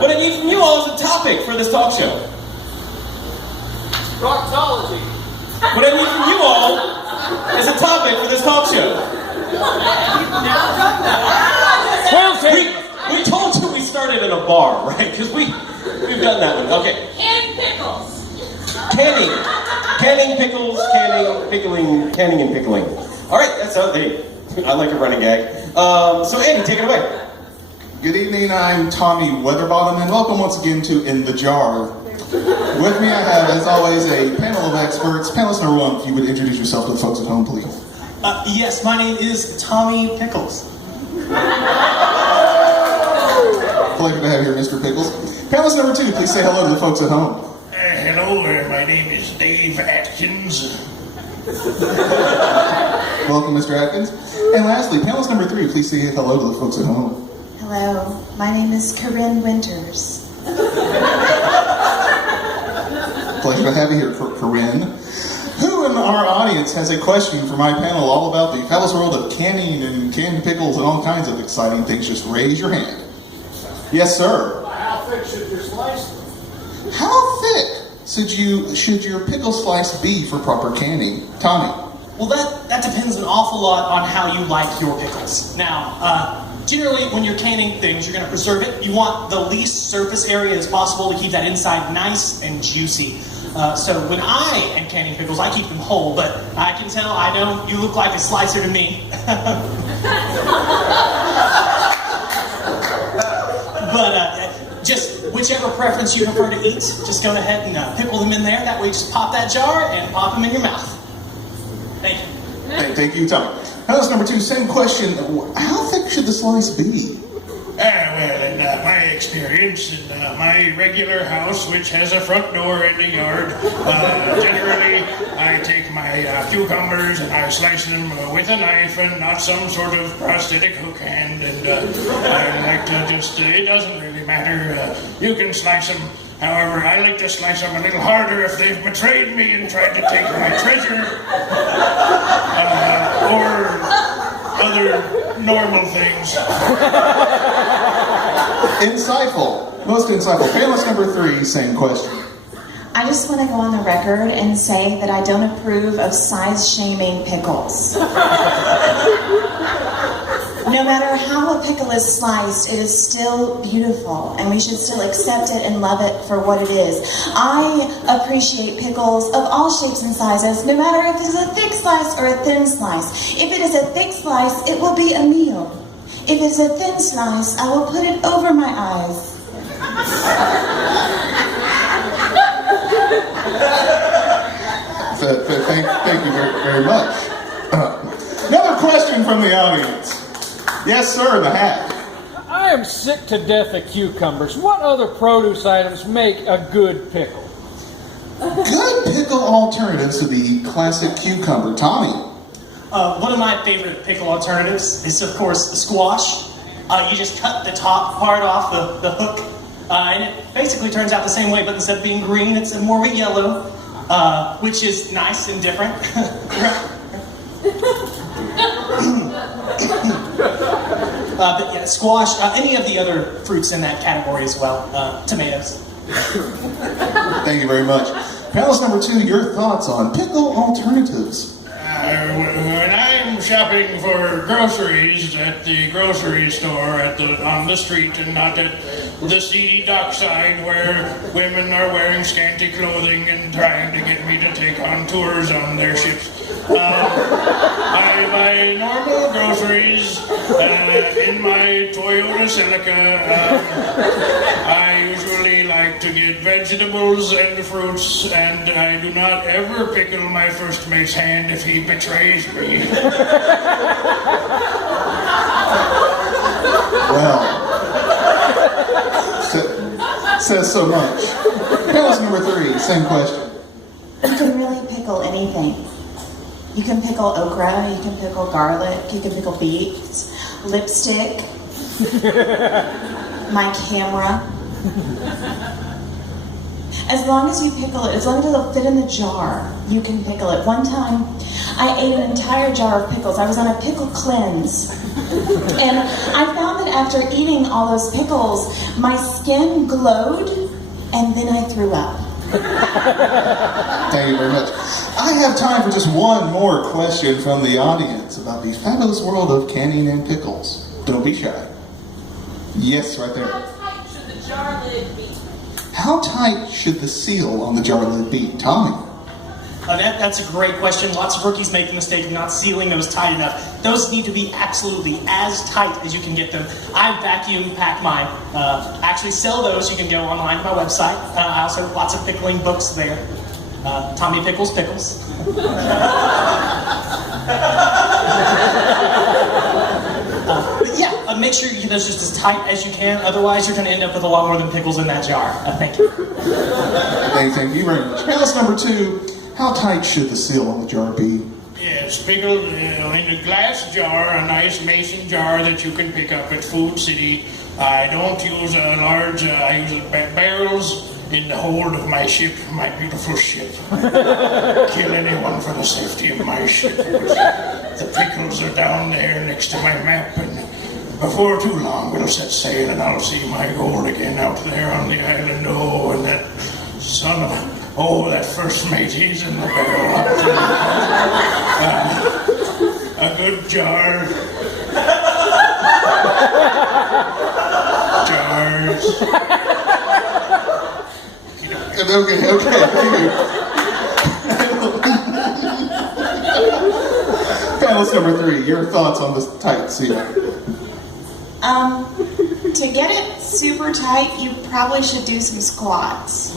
What I need from you all is a topic for this talk show. Proctology. What I need from you all is a topic for this talk show. We told you we started in a bar, right? Because we've done that one. Okay. Canning pickles. Canning pickles, canning and pickling. All right, that's hey, I like a running gag. So Andy, take it away. Good evening, I'm Tommy Weatherbottom, and welcome once again to In the Jar. With me I have, as always, a panel of experts. Panelist number one, if you would introduce yourself to the folks at home, please. Yes, my name is Tommy Pickles. Pleasure to have you here, Mr. Pickles. Panelist number two, please say hello to the folks at home. Hello, my name is Dave Atkins. Welcome, Mr. Atkins. And lastly, panelist number three, please say hello to the folks at home. Hello, my name is Corinne Winters. Pleasure to have you here, Corinne. Who in our audience has a question for my panel all about the fabulous world of canning and canned pickles and all kinds of exciting things? Just raise your hand. Yes, sir. How thick should your slice be? How thick should your pickle slice be for proper canning? Tommy. Well, that depends an awful lot on how you like your pickles. Now, generally, when you're canning things, you're going to preserve it. You want the least surface area as possible to keep that inside nice and juicy. So when I am canning pickles, I keep them whole, but I can tell I don't. You look like a slicer to me. But just whichever preference you prefer to eat, just go ahead and pickle them in there. That way, just pop that jar and pop them in your mouth. Thank you. Thank you, Tommy. Panelist number two, same question. How thick should the slice be? Well, in my experience, in my regular house, which has a front door in the yard, generally I take my cucumbers and I slice them with a knife and not some sort of prosthetic hook hand. And I like to just, it doesn't really matter. You can slice them. However, I like to slice them a little harder if they've betrayed me and tried to take my treasure. Or other normal things. Insightful. Most insightful. Panelist number three, same question. I just want to go on the record and say that I don't approve of size-shaming pickles. No matter how a pickle is sliced, it is still beautiful, and we should still accept it and love it for what it is. I appreciate pickles of all shapes and sizes, no matter if it is a thick slice or a thin slice. If it is a thick slice, it will be a meal. If it's a thin slice, I will put it over my eyes. Thank you very much. Another question from the audience. Yes, sir, the hat. I am sick to death of cucumbers. What other produce items make a good pickle? Good pickle alternatives to the classic cucumber. Tommy. One of my favorite pickle alternatives is, of course, the squash. You just cut the top part off the hook, and it basically turns out the same way, but instead of being green, it's more of a yellow, which is nice and different. But yeah, squash, any of the other fruits in that category as well. Tomatoes. Thank you very much. Panelist number two, your thoughts on pickle alternatives? When I'm shopping for groceries at the grocery store on the street and not at the seedy dockside where women are wearing scanty clothing and trying to get me to take on tours on their ships, I buy normal groceries in my Toyota Celica. I usually like to get vegetables and fruits, and I do not ever pickle my first mate's hand if he betrays me. Well, says so much. Panelist number three, same question. You can really pickle anything. You can pickle okra, you can pickle garlic, you can pickle beets, lipstick, my camera. As long as you pickle it, as long as it'll fit in the jar, you can pickle it. One time, I ate an entire jar of pickles. I was on a pickle cleanse. And I found that after eating all those pickles, my skin glowed, and then I threw up. Thank you very much. I have time for just one more question from the audience about the fabulous world of canning and pickles. Don't be shy. Yes, right there. How tight should the jar lid be? How tight should the seal on the jar lid be? Tommy? That's a great question. Lots of rookies make the mistake of not sealing those tight enough. Those need to be absolutely as tight as you can get them. I vacuum pack mine. Actually sell those. You can go online to my website. I also have lots of pickling books there. Tommy Pickles Pickles. But yeah, make sure you get those just as tight as you can. Otherwise, you're going to end up with a lot more than pickles in that jar. Thank you. Thank you very much. Panelist number 2, how tight should the seal on the jar be? Yes, pickled in a glass jar, a nice mason jar that you can pick up at Food City. I don't use a large, I use barrels in the hold of my ship, my beautiful ship. Kill anyone for the safety of my ship. The pickles are down there next to my map, and before too long we'll set sail and I'll see my gold again out there on the island. Oh, and that son of a... Oh, that first mate, he's in the barrel. A good jar. Jars. Okay. Panelist number 3, your thoughts on this tight seal? To get it super tight, you probably should do some squats.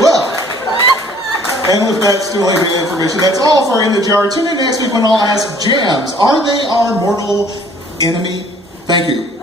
Well, and with that stimulating information, that's all for In the Jar. Tune in next week when I'll ask Jams, are they our mortal enemy? Thank you.